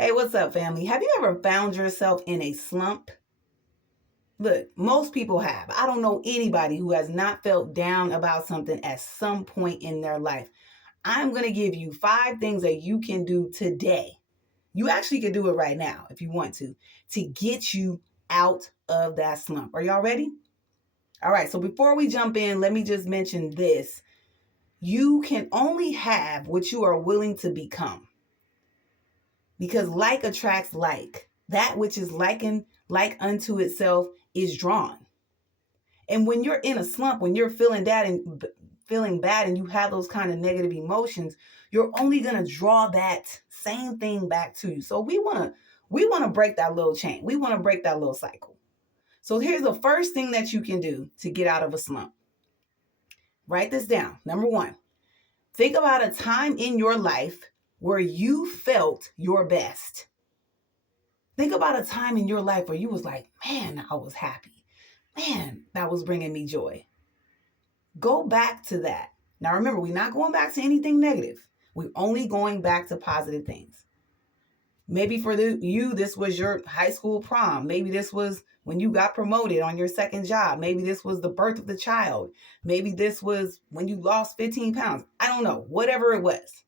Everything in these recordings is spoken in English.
Hey, what's up, family? Have you ever found yourself in a slump? Look, most people have. I don't know anybody who has not felt down about something at some point in their life. I'm going to give you 5 things that you can do today. You actually can do it right now if you want to get you out of that slump. Are y'all ready? All right, so before we jump in, let me just mention this. You can only have what you are willing to become. Because like attracts like. That which is like unto itself is drawn. And when you're in a slump, when you're feeling bad and you have those kind of negative emotions, you're only going to draw that same thing back to you. So we want to break that little chain. We want to break that little cycle. So here's the first thing that you can do to get out of a slump. Write this down. Number 1, think about a time in your life where you felt your best. Think about a time in your life where you was like, man, I was happy. Man, that was bringing me joy. Go back to that. Now remember, we're not going back to anything negative. We're only going back to positive things. Maybe for you, this was your high school prom. Maybe this was when you got promoted on your second job. Maybe this was the birth of the child. Maybe this was when you lost 15 pounds. I don't know. Whatever it was.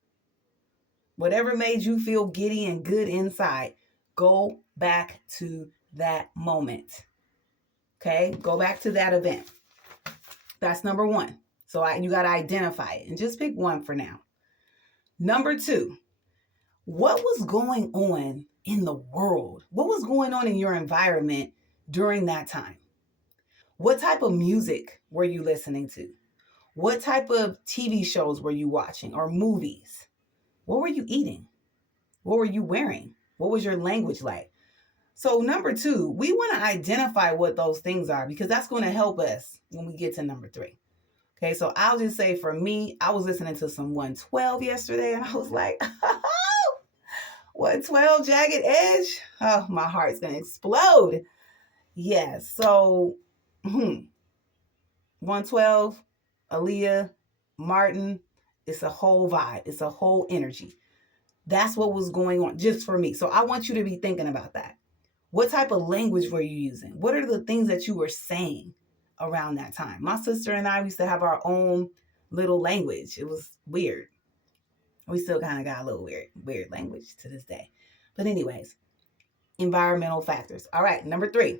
Whatever made you feel giddy and good inside, go back to that moment. Okay? Go back to that event. That's number 1. So you got to identify it and just pick one for now. Number 2, what was going on in the world? What was going on in your environment during that time? What type of music were you listening to? What type of TV shows were you watching or movies? What were you eating? What were you wearing? What was your language like? So number 2, we want to identify what those things are because that's going to help us when we get to number 3. Okay, so I'll just say for me, I was listening to some 112 yesterday and I was like, 112 Jagged Edge? Oh, my heart's going to explode. Yeah, so 112, Aaliyah, Martin, it's a whole vibe. It's a whole energy. That's what was going on just for me. So I want you to be thinking about that. What type of language were you using? What are the things that you were saying around that time? My sister and I used to have our own little language. It was weird. We still kind of got a little weird language to this day. But anyways, environmental factors. All right, number 3.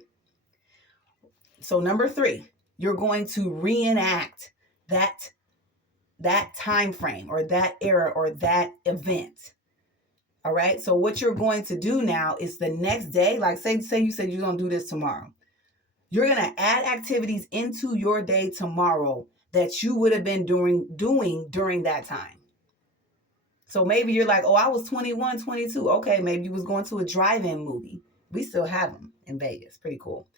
So number 3, you're going to reenact that time frame or that era or that event. All right. So what you're going to do now is the next day, like say you said you're going to do this tomorrow. You're going to add activities into your day tomorrow that you would have been doing during that time. So maybe you're like, oh, I was 21, 22. Okay, maybe you was going to a drive-in movie. We still have them in Vegas. Pretty cool.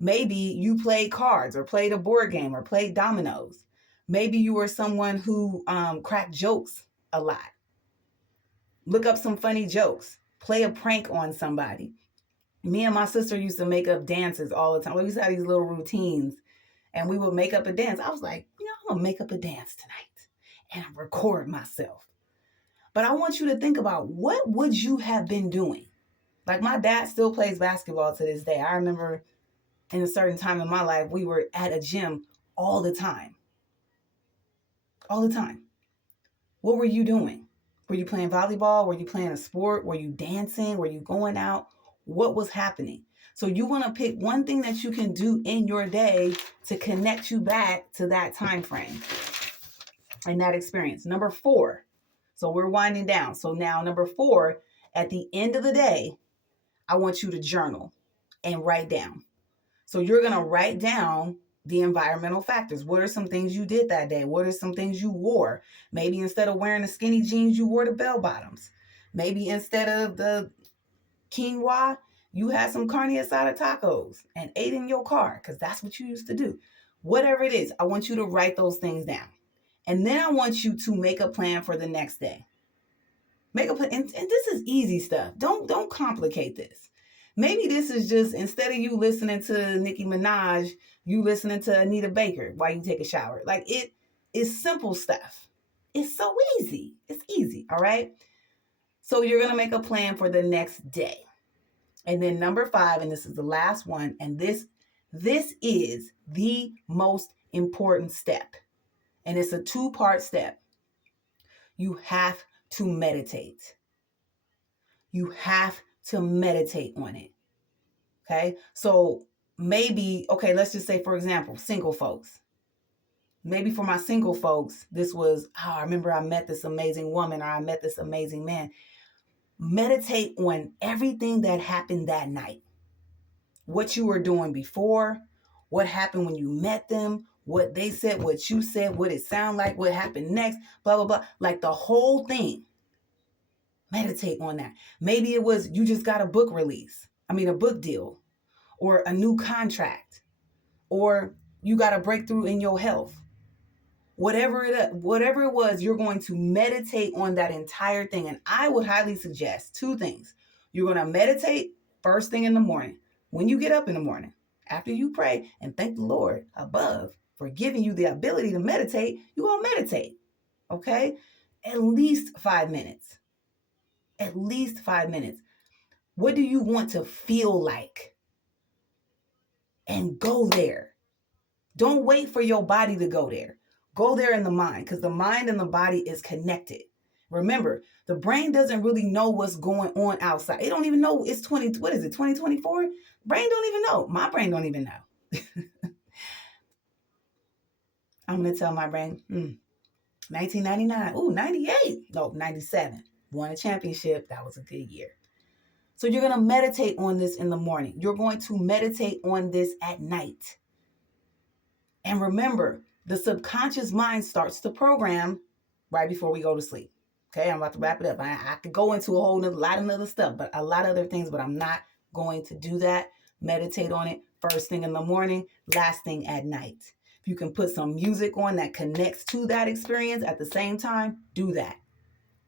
Maybe you played cards or played a board game or played dominoes. Maybe you were someone who cracked jokes a lot. Look up some funny jokes. Play a prank on somebody. Me and my sister used to make up dances all the time. We used to have these little routines and we would make up a dance. I was like, I'm going to make up a dance tonight and record myself. But I want you to think about what would you have been doing? Like my dad still plays basketball to this day. I remember in a certain time in my life, we were at a gym all the time. All the time. What were you doing? Were you playing volleyball? Were you playing a sport? Were you dancing? Were you going out? What was happening? So you want to pick one thing that you can do in your day to connect you back to that time frame and that experience. Number 4. So we're winding down. So now number 4, at the end of the day, I want you to journal and write down. So you're going to write down the environmental factors. What are some things you did that day? What are some things you wore? Maybe instead of wearing the skinny jeans, you wore the bell bottoms. Maybe instead of the quinoa, you had some carne asada tacos and ate in your car because that's what you used to do. Whatever it is, I want you to write those things down. And then I want you to make a plan for the next day. Make a plan. And this is easy stuff. Don't complicate this. Maybe this is just, instead of you listening to Nicki Minaj, you listening to Anita Baker while you take a shower. Like, it is simple stuff. It's so easy. It's easy, all right? So you're going to make a plan for the next day. And then number 5, and this is the last one, and this is the most important step. And it's a 2-part step. You have to meditate. You have to meditate on it. Okay? So maybe, okay, let's just say, for example, single folks. Maybe for my single folks, this was, I remember I met this amazing woman, or I met this amazing man. Meditate on everything that happened that night. What you were doing before, what happened when you met them, what they said, what you said, what it sounded like, what happened next, blah, blah, blah. Like the whole thing. Meditate on that. Maybe it was you just got a book a book deal, or a new contract, or you got a breakthrough in your health. Whatever it was, you're going to meditate on that entire thing. And I would highly suggest 2 things. You're going to meditate first thing in the morning. When you get up in the morning, after you pray and thank the Lord above for giving you the ability to meditate, you're going to meditate. Okay? At least 5 minutes. At least 5 minutes. What do you want to feel like? And go there. Don't wait for your body to go there. Go there in the mind, because the mind and the body is connected. Remember, the brain doesn't really know what's going on outside. It don't even know it's 2024? Brain don't even know. My brain don't even know. I'm going to tell my brain, 1999, 98, no, 97. Won a championship. That was a good year. So you're going to meditate on this in the morning. You're going to meditate on this at night. And remember, the subconscious mind starts to program right before we go to sleep. Okay, I'm about to wrap it up. I could go into a lot of other stuff, but a lot of other things, but I'm not going to do that. Meditate on it first thing in the morning, last thing at night. If you can put some music on that connects to that experience at the same time, do that.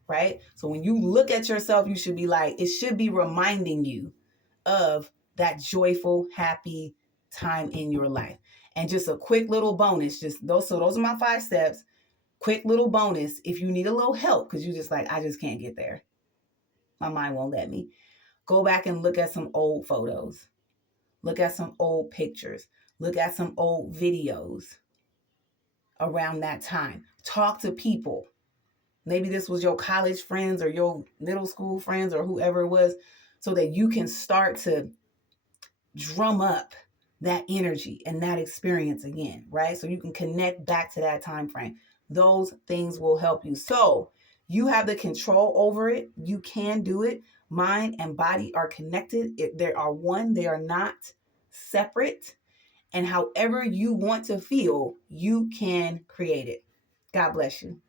Right? So when you look at yourself, you should be like, it should be reminding you of that joyful, happy time in your life. And just a quick little bonus, those are my 5 steps. Quick little bonus, if you need a little help, because you're just like, I just can't get there. My mind won't let me. Go back and look at some old photos. Look at some old pictures. Look at some old videos around that time. Talk to people. Maybe this was your college friends or your middle school friends or whoever it was, so that you can start to drum up that energy and that experience again, right? So you can connect back to that time frame. Those things will help you. So you have the control over it. You can do it. Mind and body are connected. They are one. They are not separate. And however you want to feel, you can create it. God bless you.